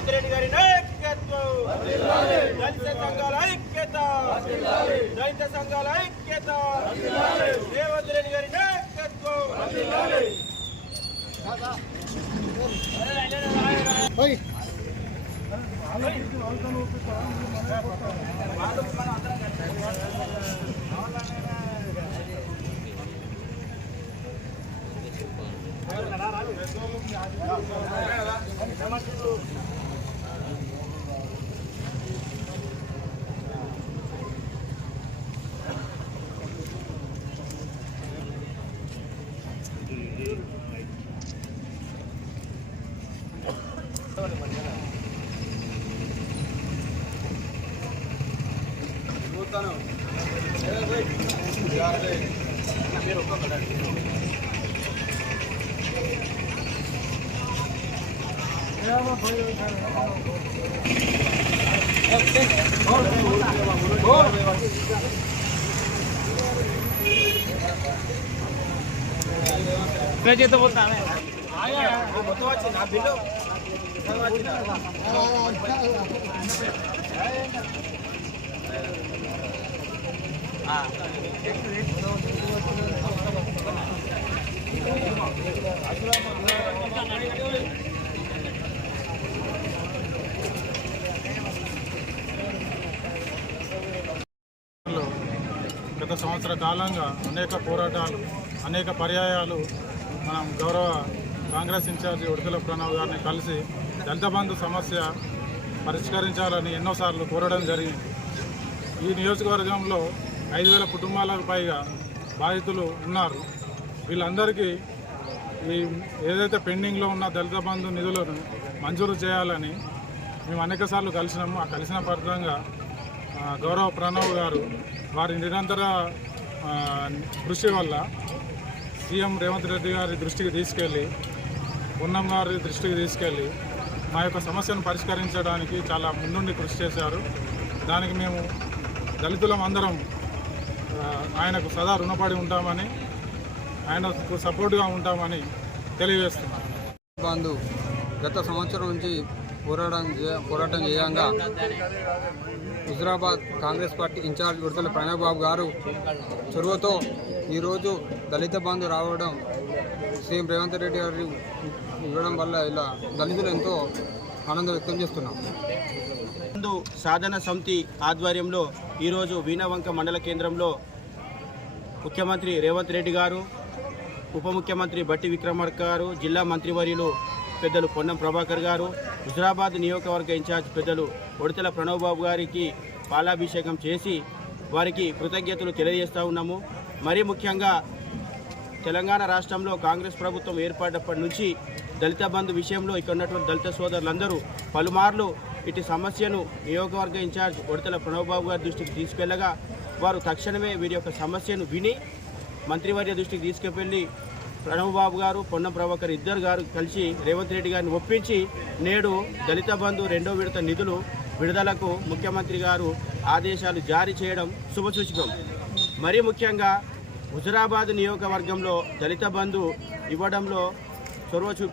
రేవంత్ రెడ్డి గారి నాయకత్వం, దళిత సంఘాల ఐక్యత, దళిత సంఘాల ఐక్యత, రేవంత్ రెడ్డి గారి నాయకత్వం. చేత పోతానే మొత్తం వచ్చింది నా బిల్లు గత సంవత్సర కాలంగా అనేక పోరాటాలు, అనేక పర్యాయాలు మనం గౌరవ కాంగ్రెస్ ఇన్ఛార్జి ఉడతల ప్రణవ్ గారిని కలిసి దళిత బంధు సమస్య పరిష్కరించాలని ఎన్నోసార్లు కోరడం జరిగింది. ఈ నియోజకవర్గంలో 5,000 కుటుంబాలకు పైగా బాధితులు ఉన్నారు. వీళ్ళందరికీ ఈ ఏదైతే పెండింగ్లో ఉన్న దళిత బంధు నిధులను మంజూరు చేయాలని మేము అనేకసార్లు కలిసినాము. ఆ కలిసిన ఫలితంగా గౌరవ ప్రణవ్ గారు వారి నిరంతర కృషి వల్ల సీఎం రేవంత్ రెడ్డి గారి దృష్టికి తీసుకెళ్ళి, పొన్నం గారి దృష్టికి తీసుకెళ్ళి మా యొక్క సమస్యను పరిష్కరించడానికి చాలా ముందుండి కృషి చేశారు. దానికి మేము దళితులం అందరం ఆయనకు సదా రుణపడి ఉంటామని, ఆయనకు సపోర్ట్గా ఉంటామని తెలియజేస్తున్నాం. బంధు గత సంవత్సరం నుంచి పోరాటం చేయంగా హుజరాబాద్ కాంగ్రెస్ పార్టీ ఇన్ఛార్జ్ ఉడతల ప్రణవ్ బాబు గారు చొరవతో ఈరోజు దళిత బంధు రావడం, సీఎం రేవంత్ రెడ్డి గారు ఇవ్వడం వల్ల ఇలా దళితులు ఎంతో ఆనందం వ్యక్తం చేస్తున్నాం. బంధు సాధన సమితి ఆధ్వర్యంలో ఈరోజు వీణవంక మండల కేంద్రంలో ముఖ్యమంత్రి రేవంత్ రెడ్డి గారు, ఉప ముఖ్యమంత్రి బట్టి విక్రమార్క గారు, జిల్లా మంత్రివర్యులు పెద్దలు పొన్నం ప్రభాకర్ గారు, హుజరాబాద్ నియోజకవర్గ ఇన్ఛార్జ్ పెద్దలు ఉడతల ప్రణవ్ బాబు గారికి పాలాభిషేకం చేసి వారికి కృతజ్ఞతలు తెలియజేస్తూ ఉన్నాము. మరీ ముఖ్యంగా తెలంగాణ రాష్ట్రంలో కాంగ్రెస్ ప్రభుత్వం ఏర్పడినప్పటి నుంచి దళిత బంధు విషయంలో ఇక్కడ ఉన్నటువంటి దళిత సోదరులందరూ పలుమార్లు ఇటు సమస్యను నియోజకవర్గ ఇన్ఛార్జ్ ఉడతల ప్రణవ్ బాబు గారి దృష్టికి తీసుకెళ్లగా వారు తక్షణమే వీరి యొక్క సమస్యను విని మంత్రివర్య దృష్టికి తీసుకువెళ్ళి ప్రణవ్ బాబు గారు, పొన్నం ప్రభాకర్ ఇద్దరు గారు కలిసి రేవంత్ రెడ్డి గారిని ఒప్పించి నేడు దళిత బంధు 2వ విడత నిధులు విడుదలకు ముఖ్యమంత్రి గారు ఆదేశాలు జారీ చేయడం శుభసూచకం. మరీ ముఖ్యంగా హుజరాబాద్ నియోజకవర్గంలో దళిత బంధు ఇవ్వడంలో చొరవ చూపి